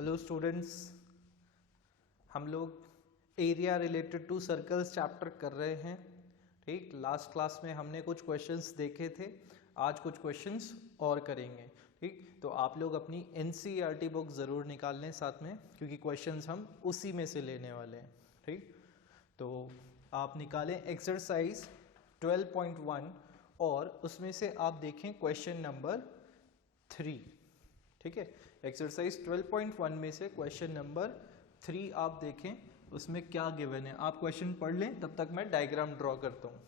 Hello students, हम लोग area related to circles chapter कर रहे हैं। ठीक, लास्ट क्लास में हमने कुछ क्वेश्चंस देखे थे, आज कुछ क्वेश्चंस और करेंगे। ठीक, तो आप लोग अपनी एनसीईआरटी बुक ज़रूर निकाल लें साथ में, क्योंकि क्वेश्चंस हम उसी में से लेने वाले हैं। ठीक, तो आप निकालें एक्सरसाइज 12.1 और उसमें से आप देखें क्वेश्चन नंबर 3। ठीक है, एक्सरसाइज 12.1 में से क्वेश्चन नंबर 3 आप देखें, उसमें क्या गिवन है। आप क्वेश्चन पढ़ लें, तब तक मैं डायग्राम ड्रॉ करता हूं।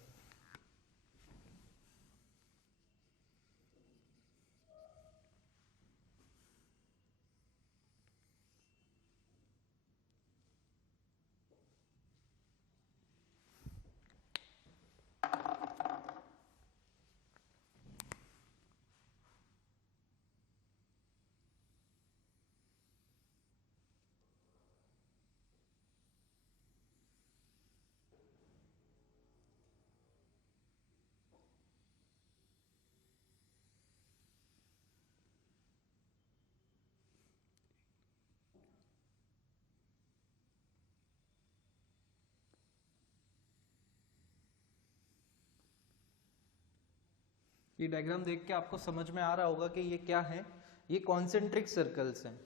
ये डायग्राम देख के आपको समझ में आ रहा होगा कि ये क्या है। ये कॉन्सेंट्रिक सर्कल्स हैं,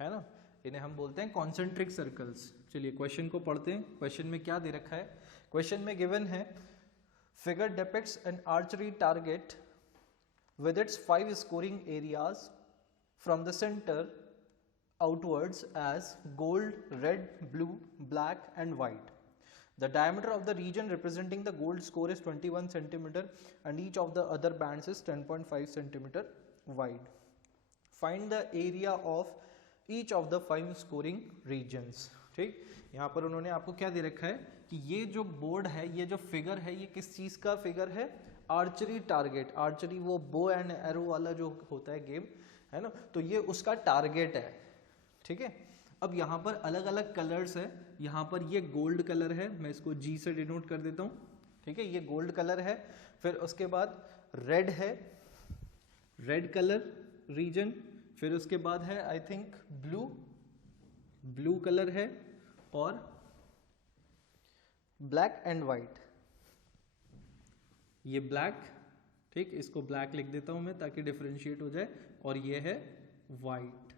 है ना। इन्हें हम बोलते हैं कॉन्सेंट्रिक सर्कल्स। चलिए क्वेश्चन को पढ़ते हैं। क्वेश्चन में क्या दे रखा है। क्वेश्चन में गिवन है, figure depicts an archery target with its 5 scoring areas from the center outwards as gold, red, blue, black and white. The diameter of the region representing the gold score is 21 centimeter and each of the other bands is 10.5 centimeter wide. Find the area of each of the 5 scoring regions. ठीक, यहाँ पर उन्होंने आपको क्या दे रखा है कि ये जो बोर्ड है, ये जो फिगर है, ये किस चीज का फिगर है। Archery target. आर्चरी वो बो एंड एरो वाला जो होता है गेम, है ना, तो ये उसका टारगेट है। ठीक है, अब यहाँ पर अलग अलग कलर्स है। यहाँ पर ये गोल्ड कलर है, मैं इसको जी से डिनोट कर देता हूँ। ठीक है, ये गोल्ड कलर है। फिर उसके बाद रेड है, रेड कलर रीजन। फिर उसके बाद है I think blue, blue colour है, और ब्लैक एंड वाइट, ये ब्लैक। ठीक, इसको ब्लैक लिख देता हूं मैं ताकि डिफरेंशिएट हो जाए, और ये है वाइट।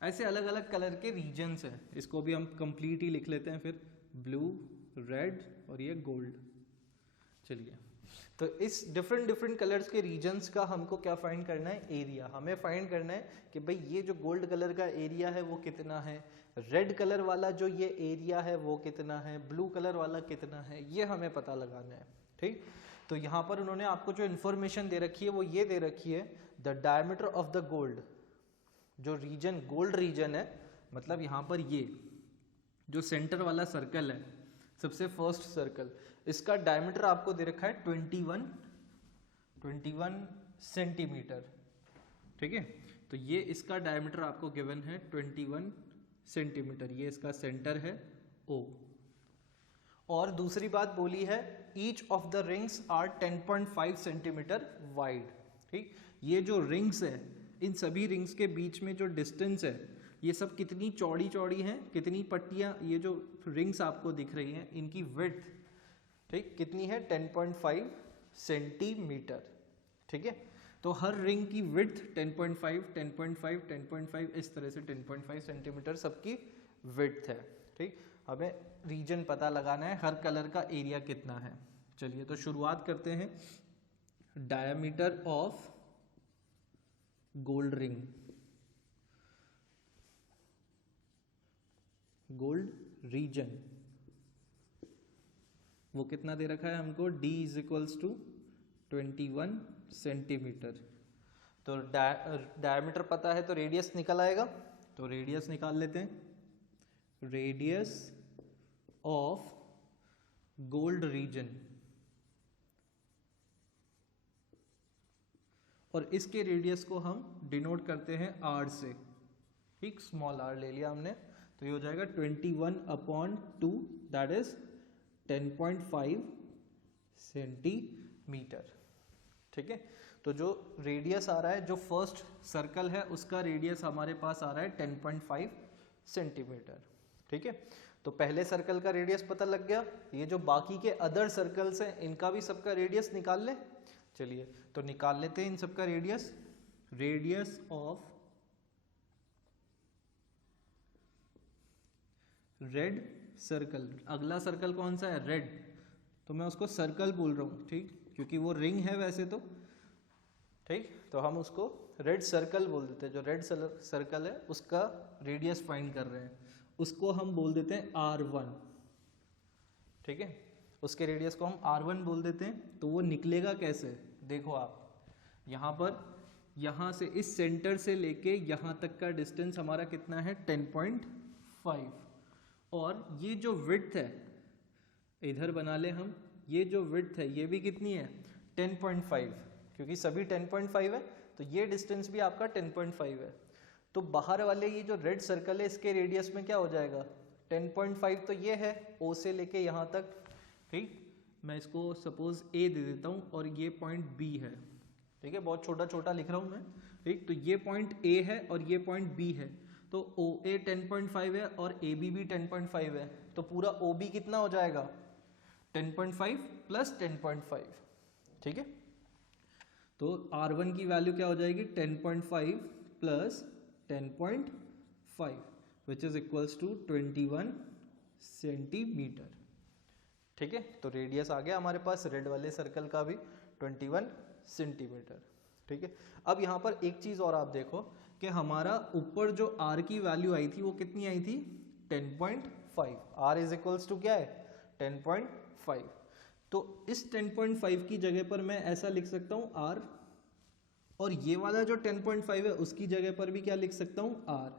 ऐसे अलग अलग कलर के रीजन्स हैं, इसको भी हम कंप्लीट ही लिख लेते हैं फिर, ब्लू, रेड और ये गोल्ड। चलिए, तो इस डिफरेंट डिफरेंट कलर्स के रीजन्स का हमको क्या फाइंड करना है, एरिया। हमें फाइंड करना है कि भाई ये जो गोल्ड कलर का एरिया है वो कितना है, रेड कलर वाला जो ये एरिया है वो कितना है, ब्लू कलर वाला कितना है, ये हमें पता लगाना है। ठीक, तो यहाँ पर उन्होंने आपको जो इन्फॉर्मेशन दे रखी है वो ये दे रखी है, the diameter of the gold. जो रीजन गोल्ड रीजन है, मतलब यहाँ पर ये जो सेंटर वाला सर्कल है, सबसे फर्स्ट सर्कल, इसका डायमीटर आपको दे रखा है 21 सेंटीमीटर। ठीक है, तो ये इसका डायमीटर आपको गिवन है 21 सेंटीमीटर। ये इसका सेंटर है O। और दूसरी बात बोली है, each of the rings are 10.5 centimetre wide. ठीक, ये जो रिंग्स है, इन सभी रिंग्स के बीच में जो डिस्टेंस है, ये सब कितनी चौड़ी चौड़ी हैं, कितनी पट्टियां, ये जो रिंग्स आपको दिख रही हैं, इनकी विड्थ, ठीक, कितनी है, 10.5 सेंटीमीटर। ठीक है, तो हर रिंग की विड्थ 10.5, 10.5, 10.5, इस तरह से 10.5 सेंटीमीटर सबकी विड्थ है। ठीक, हमें रीजन पता लगाना है, हर कलर का एरिया कितना है। चलिए, तो शुरुआत करते हैं। Diameter of gold ring, gold region, वो कितना दे रखा है हमको, D is equals to 21 centimetre. तो डायमीटर पता है तो रेडियस निकल आएगा, तो रेडियस निकाल लेते हैं। रेडियस ऑफ गोल्ड रीजन, और इसके रेडियस को हम डिनोट करते हैं R से। ठीक, स्मॉल r ले लिया हमने, तो ये हो जाएगा 21/2, दैट इज 10.5 सेंटीमीटर। ठीक है, तो जो रेडियस आ रहा है, जो फर्स्ट सर्कल है उसका रेडियस हमारे पास आ रहा है 10.5 सेंटीमीटर। ठीक है, तो पहले सर्कल का रेडियस पता लग गया। ये जो बाकी के अदर सर्कल्स हैं इनका भी सबका रेडियस निकाल ले। चलिए तो निकाल लेते हैं इन सबका radius. Radius of red circle, अगला सर्कल कौन सा है? रेड, तो मैं उसको सर्कल बोल रहा हूँ, ठीक, क्योंकि वो रिंग है वैसे तो, ठीक, तो हम उसको रेड सर्कल बोल देते हैं। जो रेड सर्कल है उसका रेडियस फाइंड कर रहे हैं, उसको हम बोल देते हैं R1। ठीक है, उसके रेडियस को हम R1 बोल देते हैं। तो वो निकलेगा कैसे? देखो आप यहाँ पर, यहाँ से इस सेंटर से लेके यहाँ तक का डिस्टेंस हमारा कितना है? 10.5। और ये जो विड्थ है, इधर बना ले हम, ये जो विड्थ है ये भी कितनी है? 10.5, क्योंकि सभी 10.5 है तो ये डिस्टेंस भी आपका 10.5 है। तो बाहर वाले ये जो रेड सर्कल है इसके रेडियस में क्या हो जाएगा? 10.5 तो ये है O से लेके यहाँ तक, ठीक, मैं इसको सपोज A दे देता हूँ और ये पॉइंट B है। ठीक है, बहुत छोटा छोटा लिख रहा हूँ मैं, ठीक, तो ये पॉइंट A है और ये पॉइंट B है। तो OA 10.5 है और AB भी 10.5 है, तो पूरा OB कितना हो जाएगा? 10.5 प्लस 10.5। ठीक है, तो R1 की वैल्यू क्या हो जाएगी? 10.5 plus 10.5 which is equals to 21 centimetre. ठीक है, तो रेडियस आ गया हमारे पास रेड वाले सर्कल का भी 21 सेंटीमीटर। ठीक है, अब यहाँ पर एक चीज और आप देखो कि हमारा ऊपर जो R की वैल्यू आई थी वो कितनी आई थी? 10.5। R इज इक्वल्स टू क्या है? 10.5। तो इस 10.5 की जगह पर मैं ऐसा लिख सकता हूँ R, और ये वाला जो 10.5 है उसकी जगह पर भी क्या लिख सकता हूँ? R,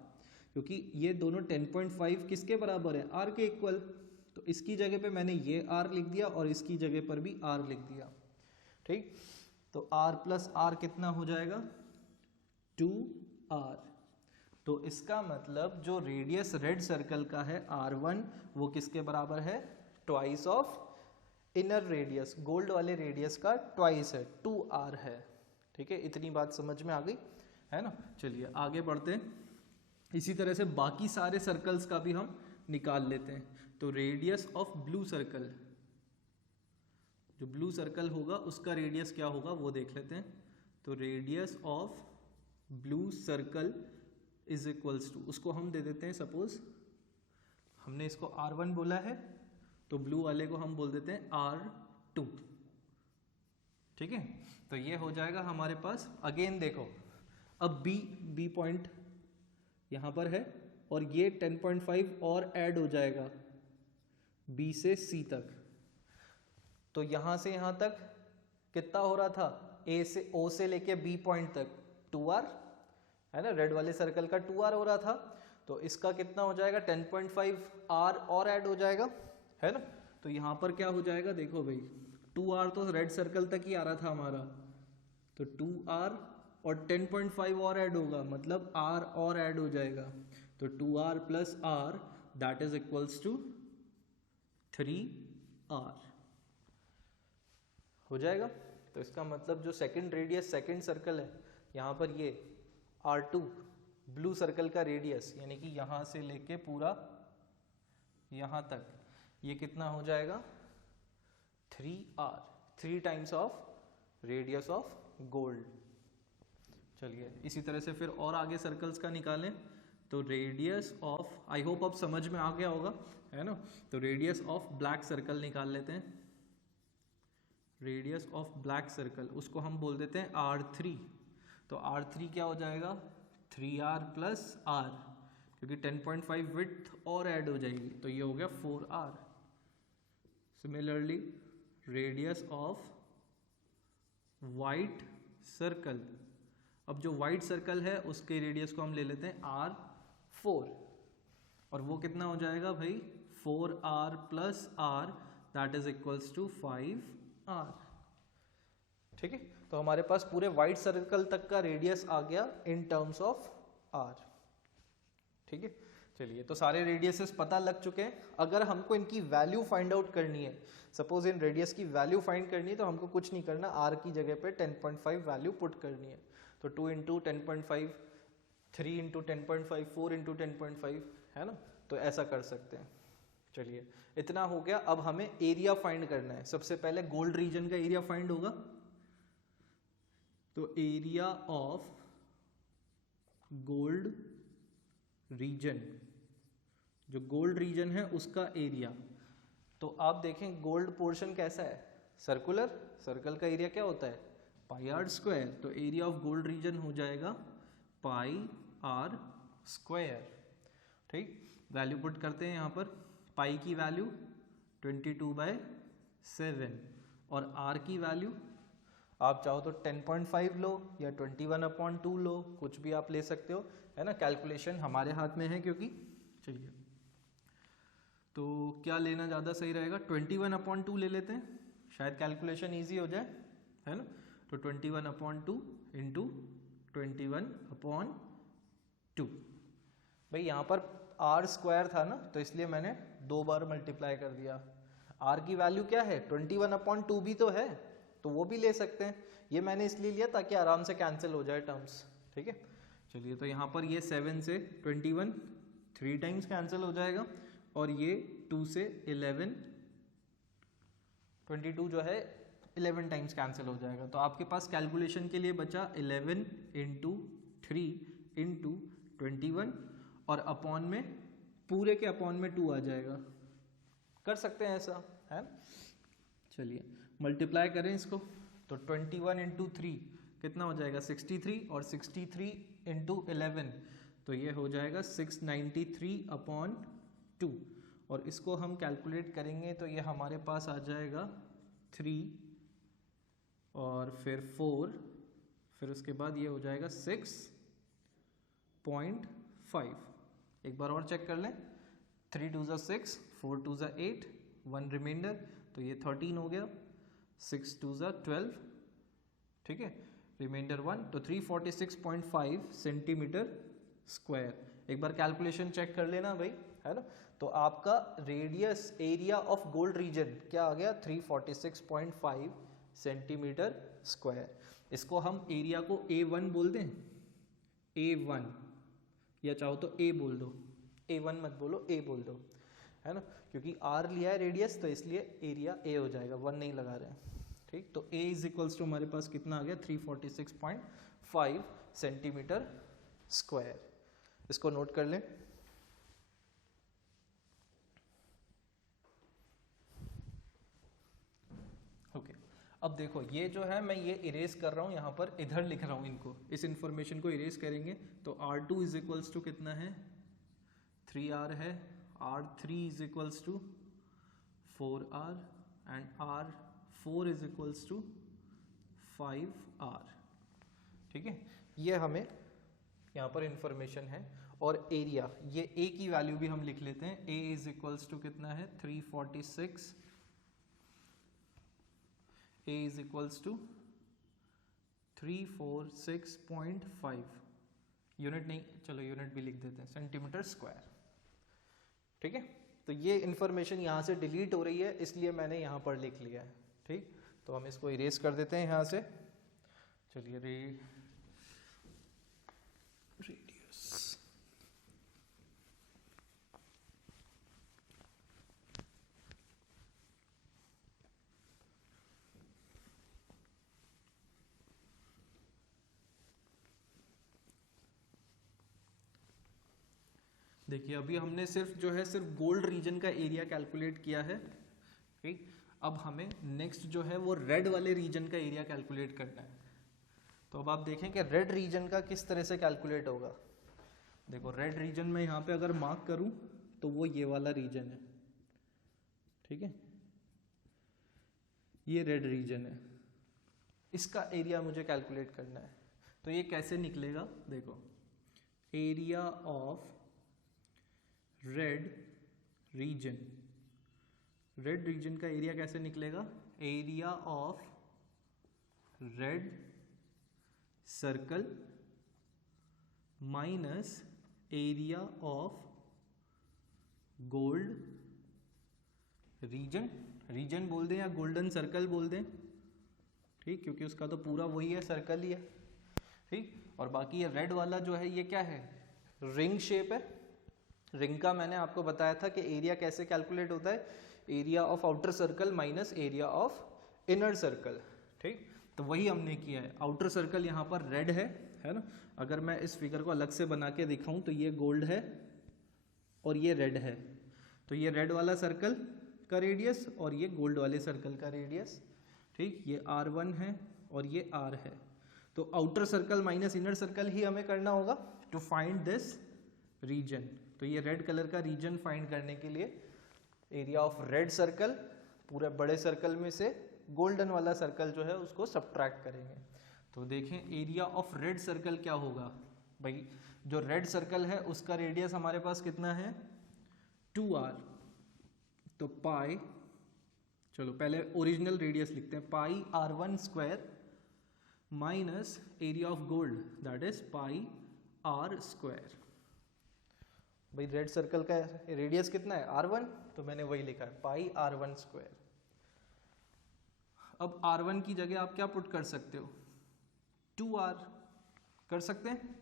क्योंकि ये दोनों 10.5 किसके बराबर है? R के इक्वल। तो इसकी जगह पे मैंने ये R लिख दिया और इसकी जगह पर भी R लिख दिया। ठीक, तो R प्लस R कितना हो जाएगा? 2R। तो इसका मतलब जो रेडियस रेड सर्कल का है R1 वो किसके बराबर है? Twice of inner radius, gold वाले रेडियस का ट्वाइस है, 2R है। ठीक है, इतनी बात समझ में आ गई है ना। चलिए आगे बढ़ते हैं, इसी तरह से बाकी सारे सर्कल्स का भी हम निकाल लेते हैं। तो रेडियस ऑफ ब्लू सर्कल, जो ब्लू सर्कल होगा उसका रेडियस क्या होगा वो देख लेते हैं। तो radius of blue circle is equals to, उसको हम दे देते हैं, सपोज हमने इसको R1 बोला है तो ब्लू वाले को हम बोल देते हैं R2। ठीक है, तो ये हो जाएगा हमारे पास। अगेन देखो, अब B पॉइंट यहाँ पर है और ये 10.5 और ऐड हो जाएगा B से C तक। तो यहाँ से यहाँ तक कितना हो रहा था? O से लेके B पॉइंट तक 2R है ना, रेड वाले सर्कल का 2R हो रहा था। तो इसका कितना हो जाएगा? 10.5 R और ऐड हो जाएगा, है ना। तो यहाँ पर क्या हो जाएगा? देखो भाई, 2R तो रेड सर्कल तक ही आ रहा था हमारा, तो 2R और 10.5 और ऐड होगा, मतलब R और ऐड हो जाएगा। तो 2R plus R that is equals to 3R हो जाएगा। तो इसका मतलब जो सेकंड रेडियस सेकंड सर्कल है, यहाँ पर ये R2 ब्लू सर्कल का रेडियस, यानी कि यहाँ से लेके पूरा यहाँ तक, ये कितना हो जाएगा? 3R, 3 times of radius of gold. चलिए इसी तरह से फिर और आगे सर्कल्स का निकालें। तो रेडियस ऑफ, आई होप अब समझ में आ गया होगा, है ना। तो रेडियस ऑफ ब्लैक सर्कल निकाल लेते हैं। रेडियस ऑफ ब्लैक सर्कल, उसको हम बोल देते हैं R3। तो R3 क्या हो जाएगा? 3R प्लस R, क्योंकि 10.5 विड्थ और ऐड हो जाएगी, तो ये हो गया 4R। Similarly radius of white circle, अब जो वाइट सर्कल है उसके रेडियस को हम ले लेते हैं R4, और वो कितना हो जाएगा भाई? 4R plus R that is equals to 5R। ठीक है, तो हमारे पास पूरे वाइट सर्कल तक का रेडियस आ गया इन टर्म्स ऑफ R। ठीक है, चलिए, तो सारे रेडियसेस पता लग चुके हैं। अगर हमको इनकी वैल्यू फाइंड आउट करनी है, सपोज इन रेडियस की वैल्यू फाइंड करनी है, तो हमको कुछ नहीं करना, r की जगह पे 10.5 वैल्यू पुट करनी है। तो 2 इंटू 10.5, 3 इंटू 10.5, 4 इंटू 10.5, है ना, तो ऐसा कर सकते हैं। चलिए, इतना हो गया। अब हमें एरिया फाइंड करना है। सबसे पहले गोल्ड रीजन का एरिया फाइंड होगा, तो एरिया ऑफ गोल्ड रीजन, जो गोल्ड रीजन है उसका एरिया। तो आप देखें गोल्ड पोर्शन कैसा है, सर्कुलर, सर्कल का एरिया क्या होता है, पाई आर स्क्वायर। तो एरिया ऑफ गोल्ड रीजन हो जाएगा पाई आर स्क्वायर। ठीक, वैल्यू पुट करते हैं यहाँ पर। पाई की वैल्यू 22/7 और आर की वैल्यू आप चाहो तो 10.5 लो या 21/2 लो, कुछ भी आप ले सकते हो, है ना। कैलकुलेशन हमारे हाथ में है क्योंकि, चलिए, तो क्या लेना ज़्यादा सही रहेगा, 21/2 ले लेते हैं, शायद कैलकुलेशन इजी हो जाए, है ना। तो 21/2 इंटू 21/2। भाई यहाँ पर आर स्क्वायर था ना, तो इसलिए मैंने 2 बार मल्टीप्लाई कर दिया। आर की वैल्यू क्या है, 21/2 भी तो है, तो वो भी ले सकते हैं। ये मैंने इसलिए लिया ताकि आराम से कैंसिल हो जाए टर्म्स, ठीक है। चलिए, तो यहाँ पर ये 7 से 21 3 टाइम्स कैंसिल हो जाएगा, और ये 2 से 11, 22 जो है 11 टाइम्स कैंसिल हो जाएगा। तो आपके पास कैलकुलेशन के लिए बचा 11 इंटू 3 इंटू 21, और अपॉन में, पूरे के अपॉन में 2 आ जाएगा। कर सकते हैं ऐसा, है। चलिए, मल्टीप्लाई करें इसको, तो 21 इंटू 3 कितना हो जाएगा, 63, और 63 इंटू 11 तो ये हो जाएगा 693/2। और इसको हम कैलकुलेट करेंगे तो ये हमारे पास आ जाएगा 3 और फिर 4, फिर उसके बाद ये हो जाएगा 6.5। एक बार और चेक कर लें, 3 2 ज़ा 6, 4 2 ज़ा 8, 1 रिमाइंडर, तो ये 13 हो गया, 6 2 ज़ा 12, ठीक है, रिमाइंडर 1, तो 346.5 सेंटीमीटर स्क्वायर। एक बार कैलकुलेशन चेक कर लेना भाई, है ना। तो आपका radius, area of gold reason क्या आ गया, 346.5 सेंटीमीटर स्क्वायर। इसको हम एरिया को A1 बोल दें, A1, या चाहो तो A बोल दो, A1 मत बोलो, A बोल दो, है ना, क्योंकि R लिया है रेडियस, तो इसलिए एरिया A हो जाएगा, 1 नहीं लगा रहे हैं। ठीक, तो A इज इक्वल्स टू हमारे पास कितना आ गया, 346.5 सेंटीमीटर स्क्वायर। इसको नोट कर लें। ओके, अब देखो ये जो है मैं ये इरेज कर रहा हूँ, यहाँ पर इधर लिख रहा हूँ इनको, इस इंफॉर्मेशन को इरेज करेंगे। तो R2 इज इक्वल्स टू कितना है, 3R है, R3 is equals to 4R, and R4 is equals to 5R। ठीक है, ये हमें यहाँ पर इंफॉर्मेशन है। और एरिया, ये A की वैल्यू भी हम लिख लेते हैं, A इज इक्वल्स टू कितना है, 346, A is equals to 346.5, unit नहीं, चलो यूनिट भी लिख देते हैं, सेंटीमीटर स्क्वायर। ठीक है, तो ये इंफॉर्मेशन यहाँ से डिलीट हो रही है, इसलिए मैंने यहाँ पर लिख लिया है। ठीक, तो हम इसको इरेज कर देते हैं यहाँ से। चलिए, रेडियस, देखिए अभी हमने सिर्फ जो है सिर्फ गोल्ड रीजन का एरिया कैलकुलेट किया है। ठीक, अब हमें नेक्स्ट जो है वो रेड वाले रीजन का एरिया कैलकुलेट करना है। तो अब आप देखें कि रेड रीजन का किस तरह से कैलकुलेट होगा। देखो, रेड रीजन में यहाँ पे अगर मार्क करूँ तो वो ये वाला रीजन है। ठीक है, ये रेड रीजन है, इसका एरिया मुझे कैलकुलेट करना है। तो ये कैसे निकलेगा, देखो, area of red region, red region का एरिया कैसे निकलेगा, area of red circle minus area of gold region, region बोल दें या गोल्डन सर्कल बोल दें, ठीक, क्योंकि उसका तो पूरा वही है, सर्कल ही है, ठीक। और बाकी ये रेड वाला जो है ये क्या है, रिंग शेप है। रिंग का मैंने आपको बताया था कि एरिया कैसे कैलकुलेट होता है, area of outer circle minus area of inner circle, ठीक। तो वही हमने किया है। आउटर सर्कल यहाँ पर रेड है ना। अगर मैं इस फिगर को अलग से बना के दिखाऊं तो ये गोल्ड है और ये रेड है, तो ये रेड वाला सर्कल का रेडियस और ये गोल्ड वाले सर्कल का रेडियस, ठीक। ये R1 है और ये R है। तो outer circle minus inner circle ही हमें करना होगा टू फाइंड दिस रीजन। तो ये रेड कलर का रीजन फाइंड करने के लिए एरिया ऑफ रेड सर्कल, पूरे बड़े सर्कल में से गोल्डन वाला सर्कल जो है उसको सब्ट्रैक्ट करेंगे। तो देखें एरिया ऑफ रेड सर्कल क्या होगा भाई, जो रेड सर्कल है उसका रेडियस हमारे पास कितना है 2r। तो पाई, चलो पहले ओरिजिनल रेडियस लिखते हैं, पाई r1 square minus area of gold that is pi r square. भाई रेड सर्कल का रेडियस कितना है r1, तो मैंने वही लिखा है पाई r1 स्क्वायर। अब r1 की जगह आप क्या पुट कर सकते हो, 2r कर सकते हैं,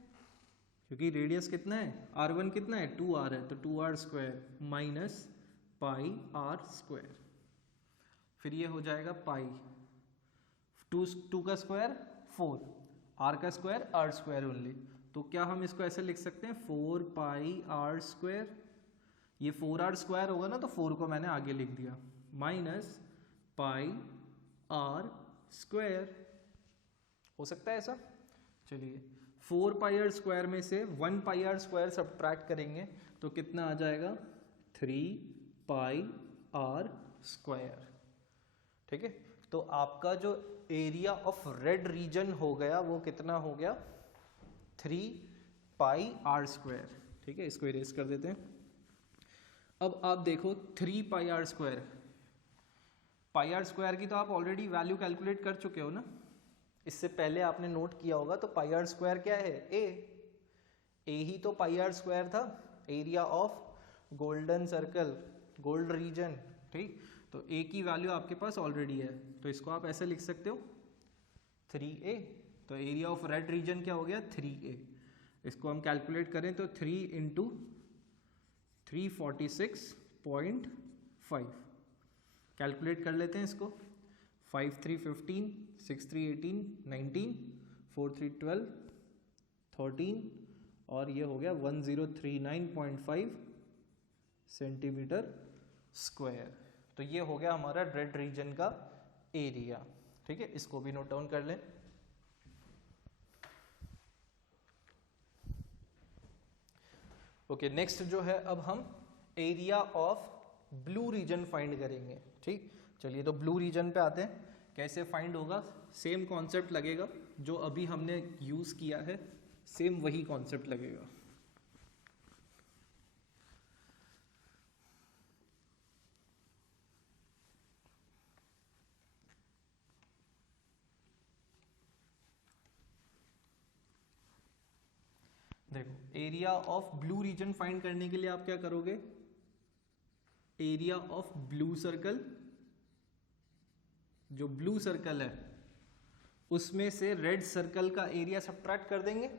क्योंकि रेडियस कितना है r1 कितना है 2r है, तो 2r स्क्वायर माइनस पाई r स्क्वायर। फिर ये हो जाएगा पाई 2 का स्क्वायर 4, r का स्क्वायर r स्क्वायर ओनली। तो क्या हम इसको ऐसे लिख सकते हैं 4 पाई r स्क्वायर, ये 4r स्क्वायर होगा ना, तो 4 को मैंने आगे लिख दिया, माइनस पाई r स्क्वायर। हो सकता है ऐसा। चलिए 4 पाई r स्क्वायर में से 1 पाई r स्क्वायर सब्ट्रैक्ट करेंगे तो कितना आ जाएगा 3 पाई r स्क्वायर, ठीक है। तो आपका जो एरिया ऑफ रेड रीजन हो गया वो कितना हो गया 3 पाई r स्क्वायर, ठीक है। इसको इरेज कर देते हैं। अब आप देखो 3 पाई r स्क्वायर, पाई r स्क्वायर की तो आप ऑलरेडी वैल्यू कैलकुलेट कर चुके हो ना, इससे पहले आपने नोट किया होगा। तो पाई r स्क्वायर क्या है a ही तो पाई r स्क्वायर था, area of golden circle, gold reason, ठीक। तो a की वैल्यू आपके पास ऑलरेडी है, तो इसको आप ऐसे लिख सकते हो 3a। तो एरिया ऑफ रेड रीजन क्या हो गया 3a। इसको हम कैलकुलेट करें तो 3 इंटू 346.5 कैलकुलेट कर लेते हैं इसको। 5 3 15, 6 3 18, 19, 4 3 12, 13 और ये हो गया 1039.5 सेंटीमीटर स्क्वायर। तो ये हो गया हमारा रेड रीजन का एरिया, ठीक है। इसको भी नोट डाउन कर लें। ओके, नेक्स्ट जो है अब हम area of blue region find करेंगे, ठीक। चलिए तो ब्लू रीजन पे आते हैं। कैसे फाइंड होगा, सेम कॉन्सेप्ट लगेगा जो अभी हमने यूज किया है, सेम वही कॉन्सेप्ट लगेगा। देखो area of blue region find करने के लिए आप क्या करोगे, एरिया ऑफ ब्लू सर्कल, जो ब्लू सर्कल है उसमें से रेड सर्कल का एरिया सब्ट्रैक्ट कर देंगे,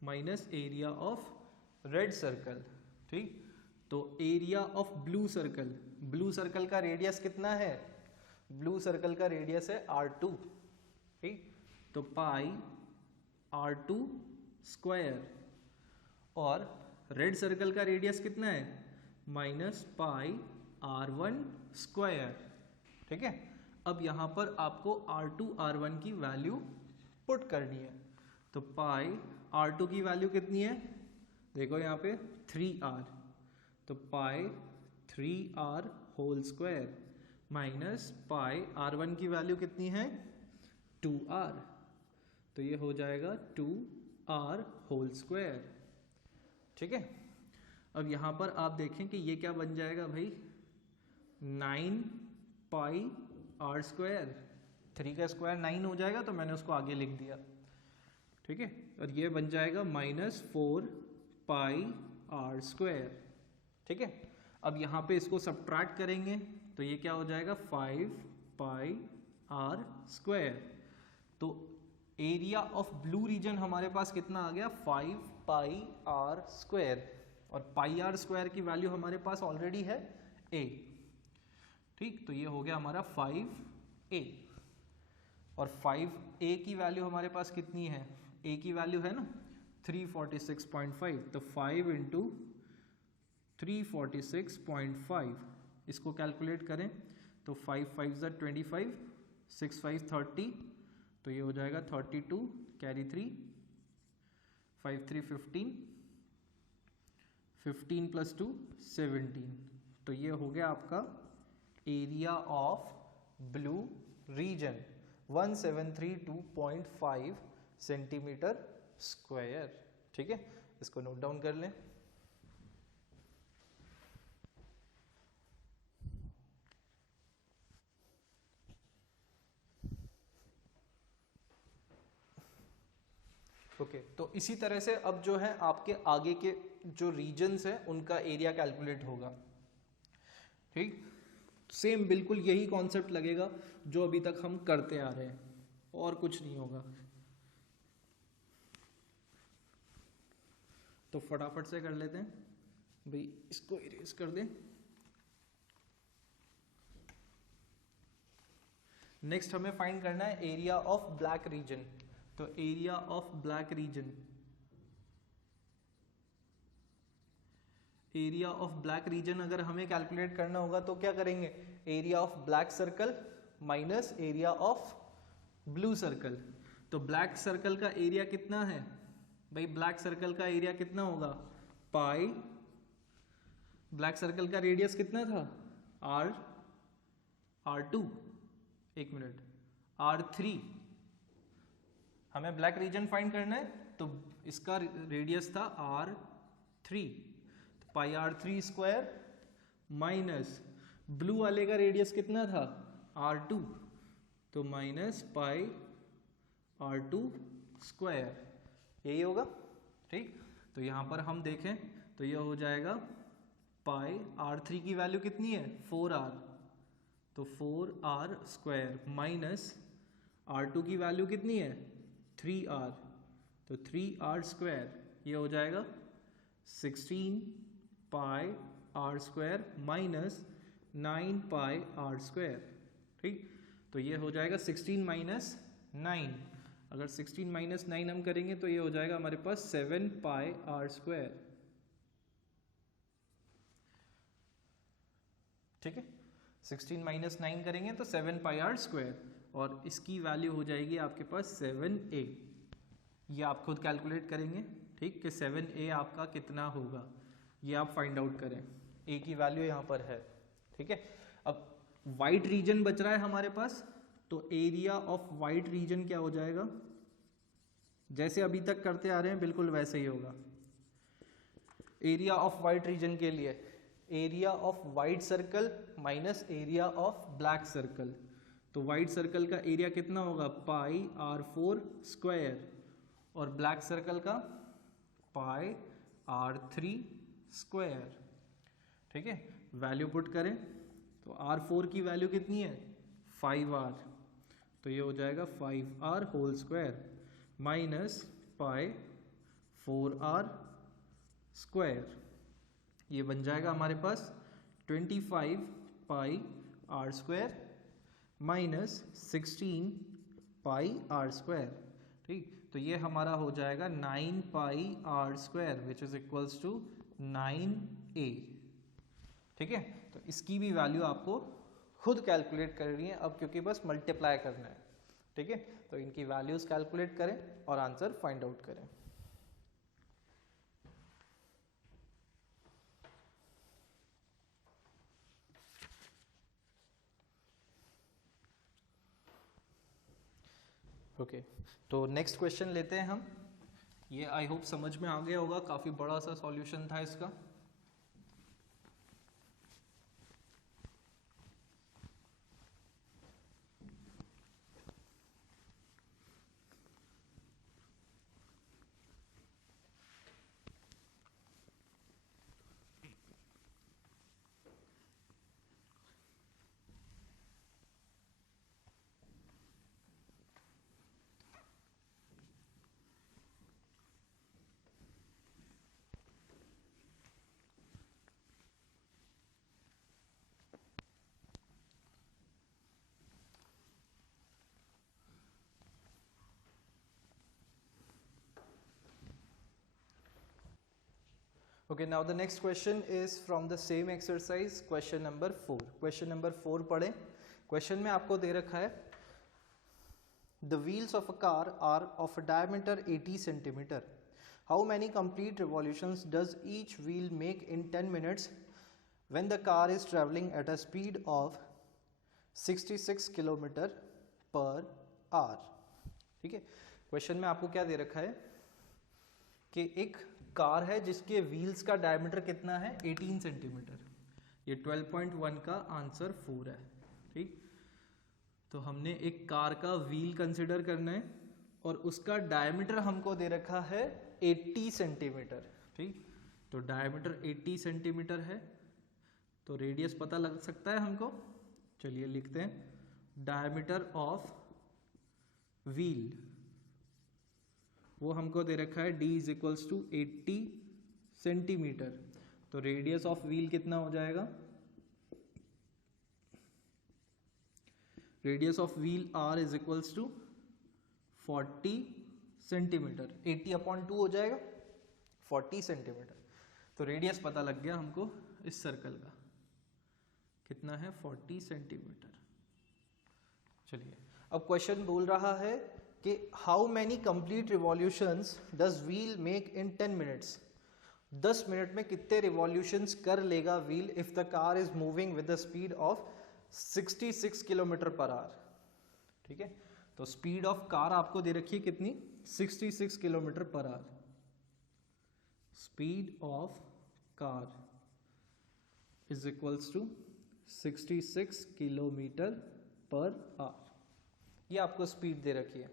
minus area of red circle, ठीक। तो area of blue circle, blue circle का रेडियस कितना है, ब्लू सर्कल का रेडियस है R2, ठीक। तो पाई R2 स्क्वायर, और रेड सर्कल का रेडियस कितना है माइनस पाई R1 स्क्वायर, ठीक है। अब यहां पर आपको R2 R1 की वैल्यू पुट करनी है। तो पाई R2 की वैल्यू कितनी है, देखो यहाँ पे 3R, तो pi 3R whole square minus pi R1 की वैल्यू कितनी है 2R, तो ये हो जाएगा 2R होल स्क्वायर, ठीक है। अब यहाँ पर आप देखें कि ये क्या बन जाएगा भाई 9 पाई R स्क्वायर, 3 का स्क्वायर 9 हो जाएगा, तो मैंने उसको आगे लिख दिया, ठीक है। और ये बन जाएगा -4 पाई आर स्क्वायर। ठीक है, अब यहाँ पे इसको सब्ट्रैक्ट करेंगे तो ये क्या हो जाएगा 5 पाई आर स्क्वायर। तो एरिया ऑफ ब्लू रीजन हमारे पास कितना आ गया 5 पाई आर स्क्वायर, और पाई आर स्क्वायर की वैल्यू हमारे पास ऑलरेडी है a। ठीक, तो ये हो गया हमारा 5a, और 5a की वैल्यू हमारे पास कितनी है, a की वैल्यू है ना 346.5, तो 5 इंटू 346.5 इसको कैलकुलेट करें तो 5 5 ज़ा 25, 6 5 30, तो ये हो जाएगा 32, कैरी 3, 5 3 15, 15 प्लस 2 17, तो ये हो गया आपका area of blue region 1732.5 centimetre square. ठीक है, इसको नोट डाउन कर लें। ओके, तो इसी तरह से अब जो है आपके आगे के जो रीजन्स है उनका एरिया कैलकुलेट होगा। ठीक, सेम बिल्कुल यही कॉन्सेप्ट लगेगा जो अभी तक हम करते आ रहे हैं, और कुछ नहीं होगा। तो फटाफट से कर लेते हैं भाई, इसको इरेज कर दें। नेक्स्ट हमें फाइंड करना है एरिया ऑफ ब्लैक रीजन। तो area of black reason, area of black reason अगर हमें कैलकुलेट करना होगा तो क्या करेंगे, area of black circle minus area of blue circle. तो ब्लैक सर्कल का एरिया कितना है भाई, ब्लैक सर्कल का एरिया कितना होगा पाई, ब्लैक सर्कल का रेडियस कितना था R2, एक मिनट R3, हमें ब्लैक रीजन फाइंड करना है तो इसका रेडियस था R3, तो पाई R3 स्क्वायर माइनस ब्लू वाले का रेडियस कितना था R2, तो माइनस पाई R2 स्क्वायर, यही होगा। ठीक, तो यहाँ पर हम देखें तो ये हो जाएगा पाई R3 की वैल्यू कितनी है 4R, तो 4R स्क्वायर माइनस R2 की वैल्यू कितनी है 3R, तो 3R स्क्वायर, ये हो जाएगा 16 pi R square minus 9 pi R square. ठीक, तो ये हो जाएगा 16 माइनस 9, अगर 16 माइनस 9 हम करेंगे तो ये हो जाएगा हमारे पास 7 पाई R स्क्वायर। ठीक है, 16 माइनस 9 करेंगे तो 7 पाई R स्क्वायर, और इसकी वैल्यू हो जाएगी आपके पास 7a। ये आप खुद कैलकुलेट करेंगे। ठीक, कि 7a आपका कितना होगा ये आप फाइंड आउट करें, a की वैल्यू यहाँ पर है। ठीक है, अब वाइट रीजन बच रहा है हमारे पास, तो एरिया ऑफ वाइट रीजन क्या हो जाएगा, जैसे अभी तक करते आ रहे हैं बिल्कुल वैसे ही होगा। एरिया ऑफ वाइट रीजन के लिए area of white circle minus area of black circle, तो वाइट सर्कल का एरिया कितना होगा पाई R4 स्क्वायर, और ब्लैक सर्कल का पाई R3 स्क्वायर। ठीक है, वैल्यू पुट करें तो R4 की वैल्यू कितनी है 5R, तो ये हो जाएगा 5R whole square minus pi 4R square, ये बन जाएगा हमारे पास 25 pi R square minus 16 pi R square. ठीक, तो ये हमारा हो जाएगा 9 pi R square which is equals to 9a। ठीक है, तो इसकी भी वैल्यू आपको खुद कैलकुलेट करनी है अब, क्योंकि बस मल्टीप्लाई करना है। ठीक है, तो इनकी वैल्यूज कैलकुलेट करें और आंसर फाइंड आउट करें। ओके, तो नेक्स्ट क्वेश्चन लेते हैं हम। ये आई होप समझ में आ गया होगा, काफ़ी बड़ा सा सॉल्यूशन था इसका। Okay, now the next question is from the same exercise, question number 4. Question number 4 पढ़ें. Question में आपको दे रखा है the wheels of a car are of a diameter 80 centimeter. How many complete revolutions does each wheel make in 10 minutes when the car is traveling at a speed of 66 km per hour? ठीक है, question में आपको क्या दे रखा है कि एक car है जिसके व्हील्स का डायमीटर कितना है 18 सेंटीमीटर. ये 12.1 का आंसर 4 है. ठीक, तो हमने एक कार का व्हील कंसिडर करना है और उसका डायमीटर हमको दे रखा है 80 सेंटीमीटर. ठीक, तो डायमीटर 80 सेंटीमीटर है तो रेडियस पता लग सकता है हमको. चलिए लिखते हैं डायमीटर ऑफ व्हील, वो हमको दे रखा है d is equals to 80 centimetre. तो रेडियस ऑफ व्हील कितना हो जाएगा, radius of wheel r is equals to 40 centimetre. 80/2 हो जाएगा 40 सेंटीमीटर. तो रेडियस पता लग गया हमको इस सर्कल का कितना है 40 सेंटीमीटर. चलिए अब क्वेश्चन बोल रहा है कि how many complete revolutions does wheel make in 10 minutes. 10 minute में कितने रिवॉल्यूशंस कर लेगा wheel if the car is moving with the speed of 66 kilometre per our. ठीक है, तो स्पीड ऑफ कार आपको दे रखी है कितनी 66 kilometre per hour. Speed of car is equals to 66 kilometre per hour. ये आपको स्पीड दे रखी है,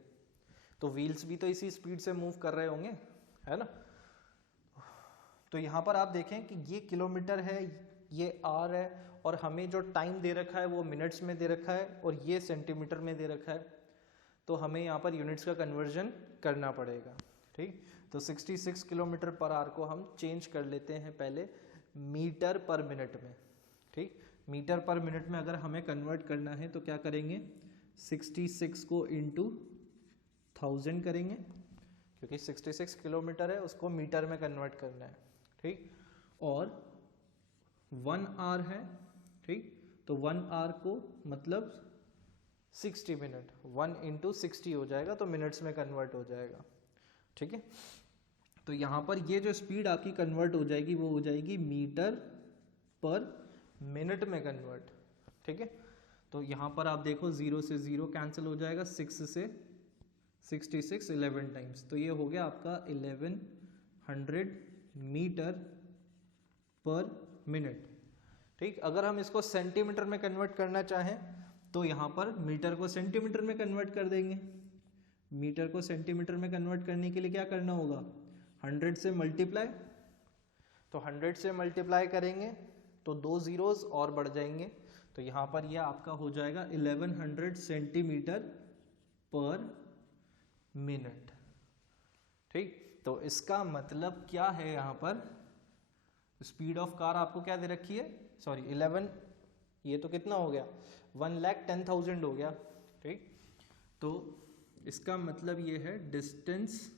तो व्हील्स भी तो इसी स्पीड से मूव कर रहे होंगे, है ना. तो यहाँ पर आप देखें कि ये किलोमीटर है, ये आर है, और हमें जो टाइम दे रखा है वो मिनट्स में दे रखा है और ये सेंटीमीटर में दे रखा है. तो हमें यहाँ पर यूनिट्स का कन्वर्जन करना पड़ेगा. ठीक, तो 66 किलोमीटर पर आवर को हम चेंज कर लेते हैं पहले मीटर पर मिनट में. ठीक, मीटर पर मिनट में अगर हमें कन्वर्ट करना है तो क्या करेंगे 66 को इंटू 1000 करेंगे, क्योंकि 66 किलोमीटर है उसको मीटर में कन्वर्ट करना है. ठीक, और 1 आवर है. ठीक, तो 1 आवर को मतलब 60 मिनट, 1 इंटू 60 हो जाएगा तो मिनट्स में कन्वर्ट हो जाएगा. ठीक है, तो यहाँ पर ये जो स्पीड आपकी कन्वर्ट हो जाएगी वो हो जाएगी मीटर पर मिनट में कन्वर्ट. ठीक है, तो यहाँ पर आप देखो 0 से 0 कैंसिल हो जाएगा, 6 से 66 11 टाइम्स, तो ये हो गया आपका 1100 मीटर पर मिनट. ठीक, अगर हम इसको सेंटीमीटर में कन्वर्ट करना चाहें तो यहाँ पर मीटर को सेंटीमीटर में कन्वर्ट कर देंगे. मीटर को सेंटीमीटर में कन्वर्ट करने के लिए क्या करना होगा 100 से मल्टीप्लाई. तो 100 से मल्टीप्लाई करेंगे तो 2 जीरोस और बढ़ जाएंगे, तो यहाँ पर यह आपका हो जाएगा 1100 सेंटीमीटर पर मिनट. ठीक, तो इसका मतलब क्या है, यहाँ पर स्पीड ऑफ कार आपको क्या दे रखी है, सॉरी 11, ये तो कितना हो गया 1,10,000 हो गया. ठीक, तो इसका मतलब ये है distance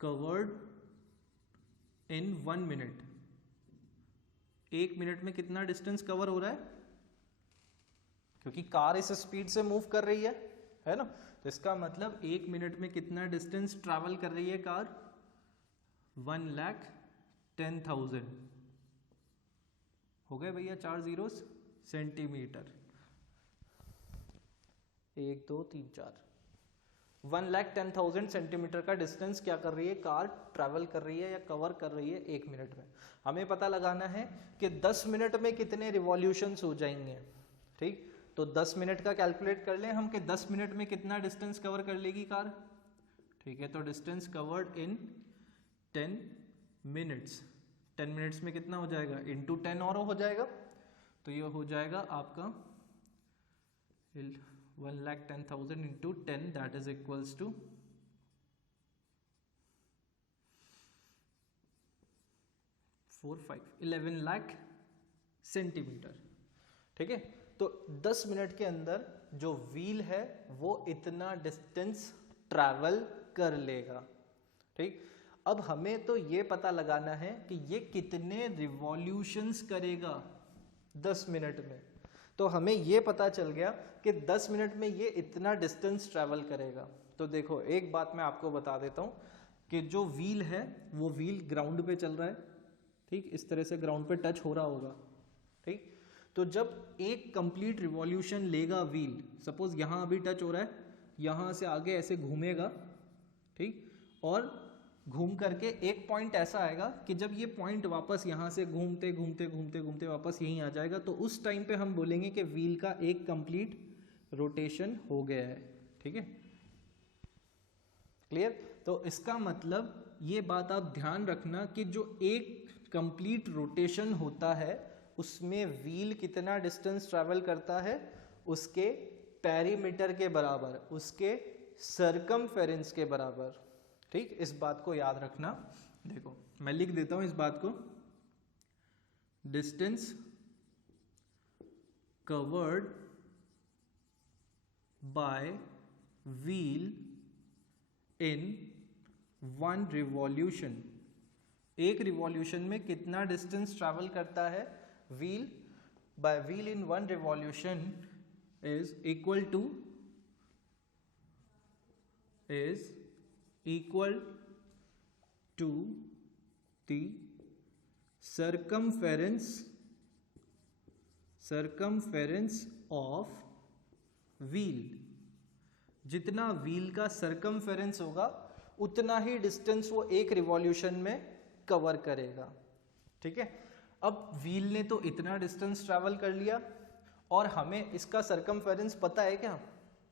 covered in 1 minute. 1 minute में कितना डिस्टेंस कवर हो रहा है, क्योंकि कार इस स्पीड से मूव कर रही है ना. तो इसका मतलब 1 मिनट में कितना डिस्टेंस ट्रैवल कर रही है कार 1,10,000 हो गए भैया 4 जीरोस सेंटीमीटर. 1 2 3 4 1,10,000 सेंटीमीटर का डिस्टेंस क्या कर रही है कार ट्रैवल कर रही है या कवर कर रही है 1 मिनट में. हमें पता लगाना है कि 10 मिनट में कितने रिवॉल्यूशंस हो जाएंगे. ठीक, तो 10 मिनट का कैलकुलेट कर लें हम कि 10 मिनट में कितना डिस्टेंस कवर कर लेगी कार. ठीक है, तो distance covered in 10 minutes, 10 minutes में कितना हो जाएगा इंटू 10 और हो जाएगा, तो ये हो जाएगा आपका 1,10,000 into 10 that is equals to 11 lakh centimetre. ठीक है, तो 10 मिनट के अंदर जो व्हील है वो इतना डिस्टेंस ट्रैवल कर लेगा। ठीक, अब हमें तो ये पता लगाना है कि ये कितने रिवॉल्यूशंस करेगा 10 मिनट में। तो हमें ये पता चल गया कि 10 मिनट में ये इतना डिस्टेंस ट्रैवल करेगा। तो देखो एक बात मैं आपको बता देता हूँ कि जो व्हील है वो व्हील ग्राउंड पे चल रहा है, ठीक, इस तरह से ग्राउंड पे टच हो रहा होगा। ठीक, तो जब एक कंप्लीट रिवॉल्यूशन लेगा व्हील, सपोज यहाँ अभी टच हो रहा है, यहाँ से आगे ऐसे घूमेगा, ठीक, और घूम करके एक पॉइंट ऐसा आएगा कि जब ये पॉइंट वापस यहाँ से घूमते घूमते घूमते घूमते वापस यहीं आ जाएगा, तो उस टाइम पे हम बोलेंगे कि व्हील का एक कंप्लीट रोटेशन हो गया है। ठीक है, क्लियर? तो इसका मतलब ये बात आप ध्यान रखना कि जो एक कंप्लीट रोटेशन होता है उसमें व्हील कितना डिस्टेंस ट्रैवल करता है, उसके पेरीमीटर के बराबर, उसके सर्कमफेरेंस के बराबर। ठीक, इस बात को याद रखना। देखो मैं लिख देता हूं इस बात को, distance covered by wheel in one revolution. एक रिवॉल्यूशन में कितना डिस्टेंस ट्रैवल करता है wheel by wheel in one revolution is equal to the circumference of wheel. जितना व्हील का सर्कमफेरेंस होगा उतना ही डिस्टेंस वो एक रिवॉल्यूशन में कवर करेगा। ठीक है, अब व्हील ने तो इतना डिस्टेंस ट्रैवल कर लिया और हमें इसका सर्कमफेरेंस पता है क्या?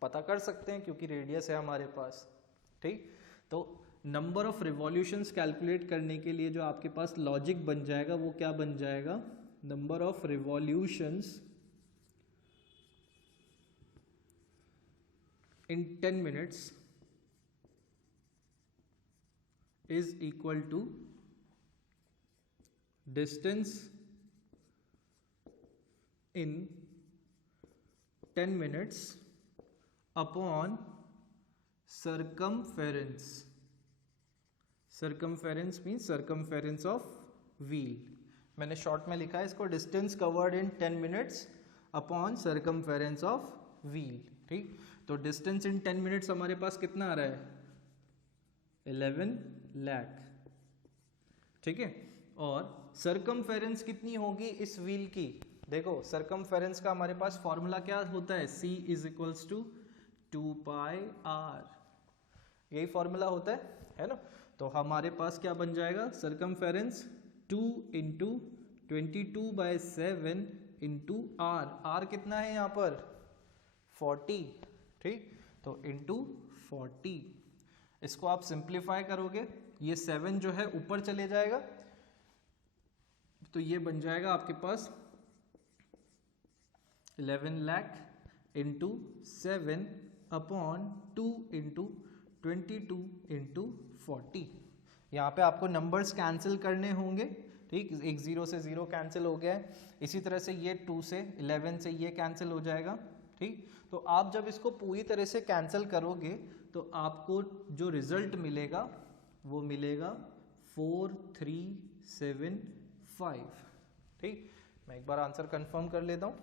पता कर सकते हैं क्योंकि रेडियस है हमारे पास। ठीक, तो नंबर ऑफ रिवॉल्यूशंस कैलकुलेट करने के लिए जो आपके पास लॉजिक बन जाएगा वो क्या बन जाएगा? Number of revolutions in 10 minutes is equal to distance in 10 minutes upon circumference. Circumference means circumference of wheel. मैंने शॉर्ट में लिखा है इसको distance covered in 10 minutes upon circumference of wheel. ठीक, तो डिस्टेंस इन 10 मिनट्स हमारे पास कितना आ रहा है? 11 लाख। ठीक है, और सरकमफेरेंस कितनी होगी इस व्हील की? देखो सरकमफेरेंस का हमारे पास फॉर्मूला क्या होता है? C is equals to 2πr, यही फॉर्मूला होता है ना? तो हमारे पास क्या बन जाएगा? सरकमफेरेंस 2 इंटू 22/7 इंटू r कितना है यहाँ पर? 40। ठीक, तो इंटू 40, इसको आप सिंप्लीफाई करोगे, ये 7 जो है ऊपर चले जाएगा, तो ये बन जाएगा आपके पास 11 lakh into 7 upon 2 into 22 into 40। यहाँ पे आपको नंबर्स कैंसिल करने होंगे। ठीक, एक 0 से 0 कैंसिल हो गया है, इसी तरह से ये 2 से 11 से ये कैंसिल हो जाएगा। ठीक, तो आप जब इसको पूरी तरह से कैंसिल करोगे तो आपको जो रिजल्ट मिलेगा वो मिलेगा 4375। ठीक, मैं एक बार आंसर कंफर्म कर लेता हूँ।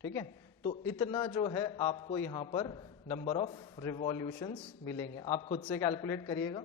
ठीक है, तो इतना जो है आपको यहाँ पर नंबर ऑफ रिवॉल्यूशंस मिलेंगे, आप खुद से कैलकुलेट करिएगा।